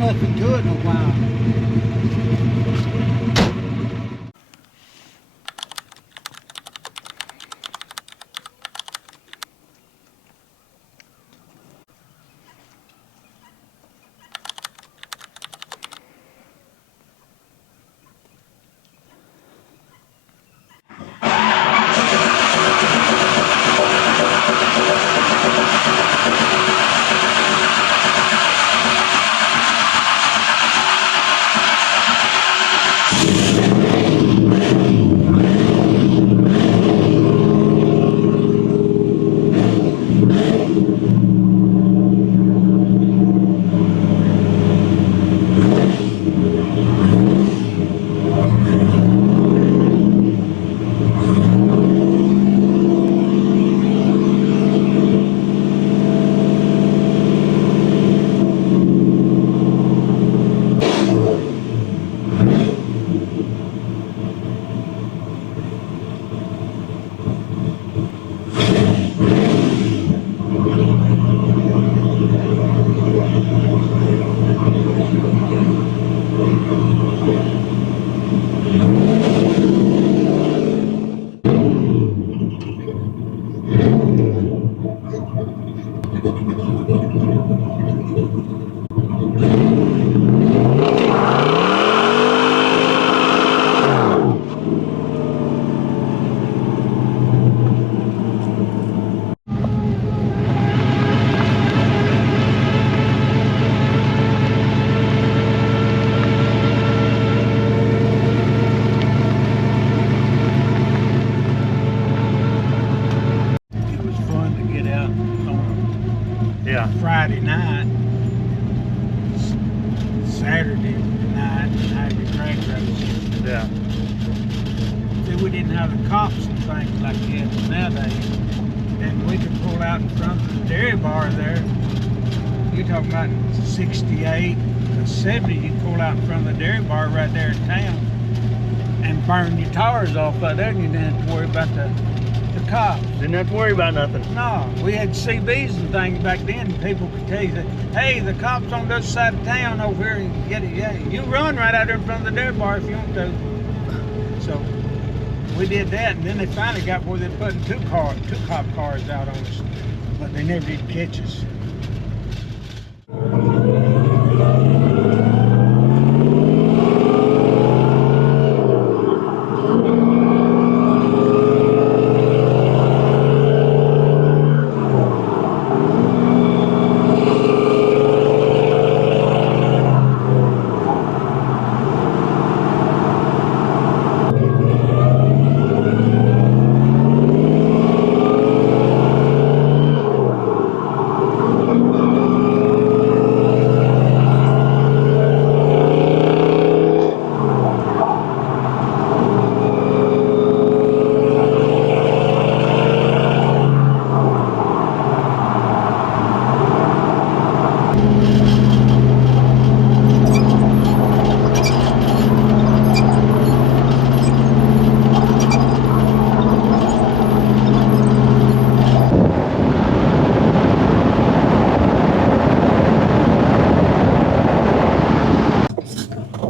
nothing to it in a while. Friday night, Saturday night, and have your drag races. Yeah. See, we didn't have the cops and things like that nowadays. And we could pull out in front of the dairy bar there. You're talking about 68 to 70, you pull out in front of the dairy bar right there in town and burn your tires off out there, and you didn't have to worry about the cops. Didn't have to worry about nothing. No, we had CBs and things back then. People could tell you that, hey, the cops on the other side of town over here, and get it. Yeah, you run right out there in front of the dairy bar if you want to. So we did that, and then they finally got where they're putting two cop cars out on us, but they never did catch us.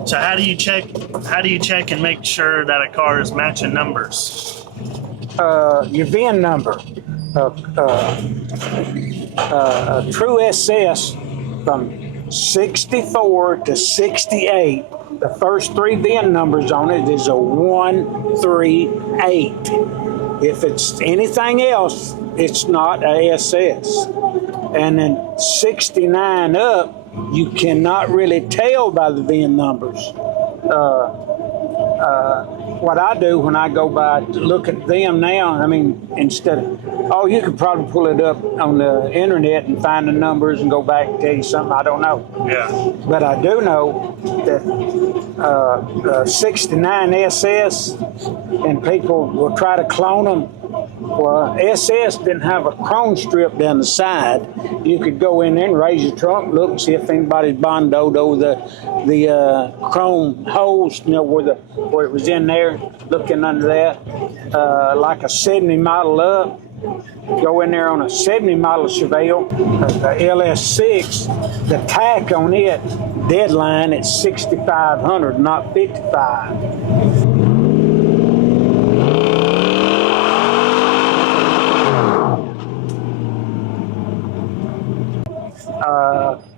So how do you check and make sure that a car is matching numbers? Your VIN number. A true SS from 64 to 68, the first three VIN numbers on it is a 138. If it's anything else, it's not a SS. And then 69 up, you cannot really tell by the VIN numbers. What I do when I go by to look at them now, I mean, instead of, you could probably pull it up on the internet and find the numbers and go back and tell you something, I don't know. Yeah. But I do know that 69 SS, and people will try to clone them. Well, SS didn't have a chrome strip down the side. You could go in there and raise your trunk, look and see if anybody's bondoed over the chrome holes, where it was in there, looking under that. Like a 70 model up, Go in there on a 70 model Chevelle, the LS6, the tack on it, deadline at 6,500, not 55.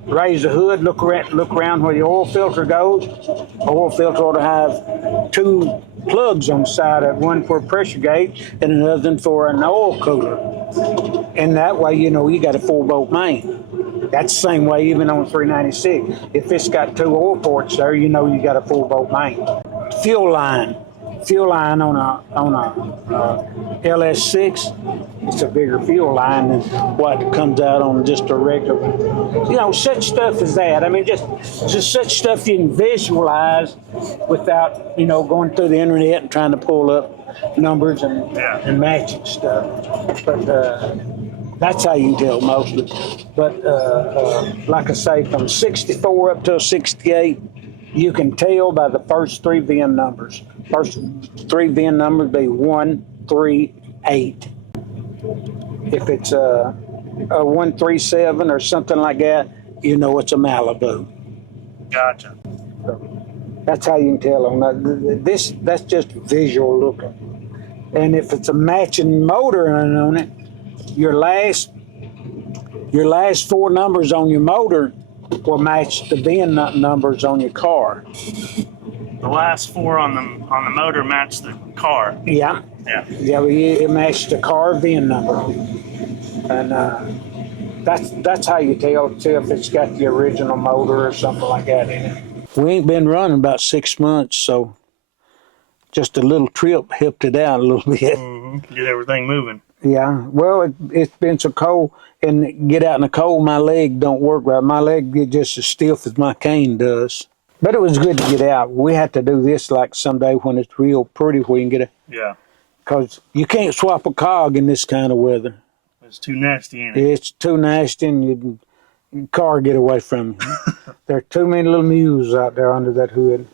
Raise the hood, look around where the oil filter goes. The oil filter ought to have 2 plugs on the side of it, one for a pressure gauge and another one for an oil cooler. And that way, you know, you got a 4-bolt main. That's the same way even on 396. If it's got 2 oil ports there, you know you got a 4-bolt main. Fuel line on a LS6, it's a bigger fuel line than what comes out on just a regular. You know, such stuff as that. I mean, just such stuff you can visualize without, you know, going through the internet and trying to pull up numbers and matching stuff. But that's how you can tell mostly. But like I say, from 64 up to 68, you can tell by the first 3 VIN numbers. First 3 VIN numbers be 1, 3, 8. If it's a 137 or something like that, you know it's a Malibu. Gotcha. So that's how you can tell on that. That's just visual looking. And if it's a matching motor on it, your last 4 numbers on your motor will match the VIN numbers on your car. The last 4 on the motor match the car. Yeah. Well, it matched the car VIN number, and that's how you tell if it's got the original motor or something like that in it. We ain't been running about 6 months, so just a little trip helped it out a little bit. Mm-hmm. Get everything moving. Yeah, well, it's been so cold, and get out in the cold, my leg don't work right. My leg get just as stiff as my cane does. But it was good to get out. We had to do this like someday when it's real pretty where you can get it. Yeah. Because you can't swap a cog in this kind of weather. It's too nasty, ain't it? It's too nasty, and your car get away from you. There are too many little mules out there under that hood.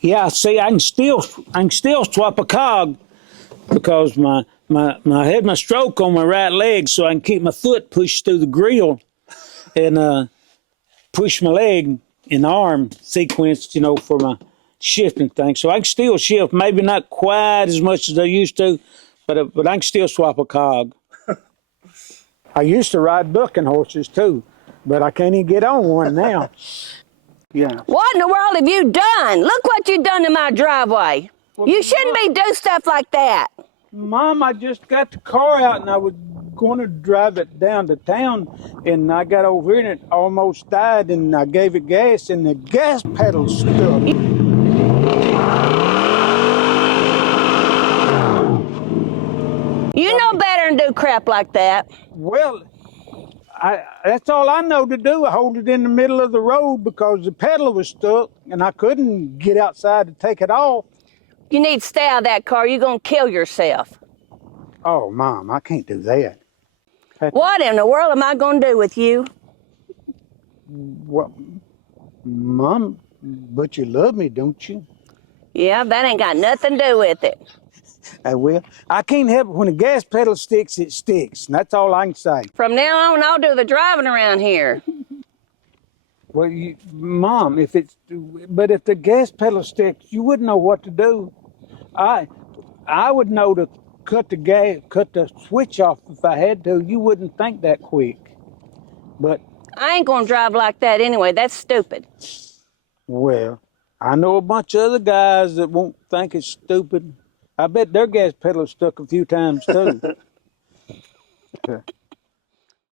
Yeah, see, I can still swap a cog because I had my stroke on my right leg, so I can keep my foot pushed through the grill and push my leg and arm sequenced, you know, for my shifting thing. So I can still shift, maybe not quite as much as I used to, but I can still swap a cog. I used to ride bucking horses too, but I can't even get on one now. Yeah. What in the world have you done? Look what you've done to my driveway. Well, you shouldn't be doing stuff like that. Mom, I just got the car out and I was going to drive it down to town, and I got over here and it almost died, and I gave it gas and the gas pedal stuck. You know better than do crap like that. Well, that's all I know to do. I hold it in the middle of the road because the pedal was stuck and I couldn't get outside to take it off. You need to stay out of that car. You're going to kill yourself. Oh, Mom, I can't do that. What in the world am I going to do with you? Well, Mom, but you love me, don't you? Yeah, that ain't got nothing to do with it. I will. I can't help it. When the gas pedal sticks, it sticks. And that's all I can say. From now on, I'll do the driving around here. Well, Mom, if the gas pedal sticks, you wouldn't know what to do. I would know to cut the switch off if I had to. You wouldn't think that quick. But I ain't gonna drive like that anyway. That's stupid. Well, I know a bunch of other guys that won't think it's stupid. I bet their gas pedal stuck a few times too.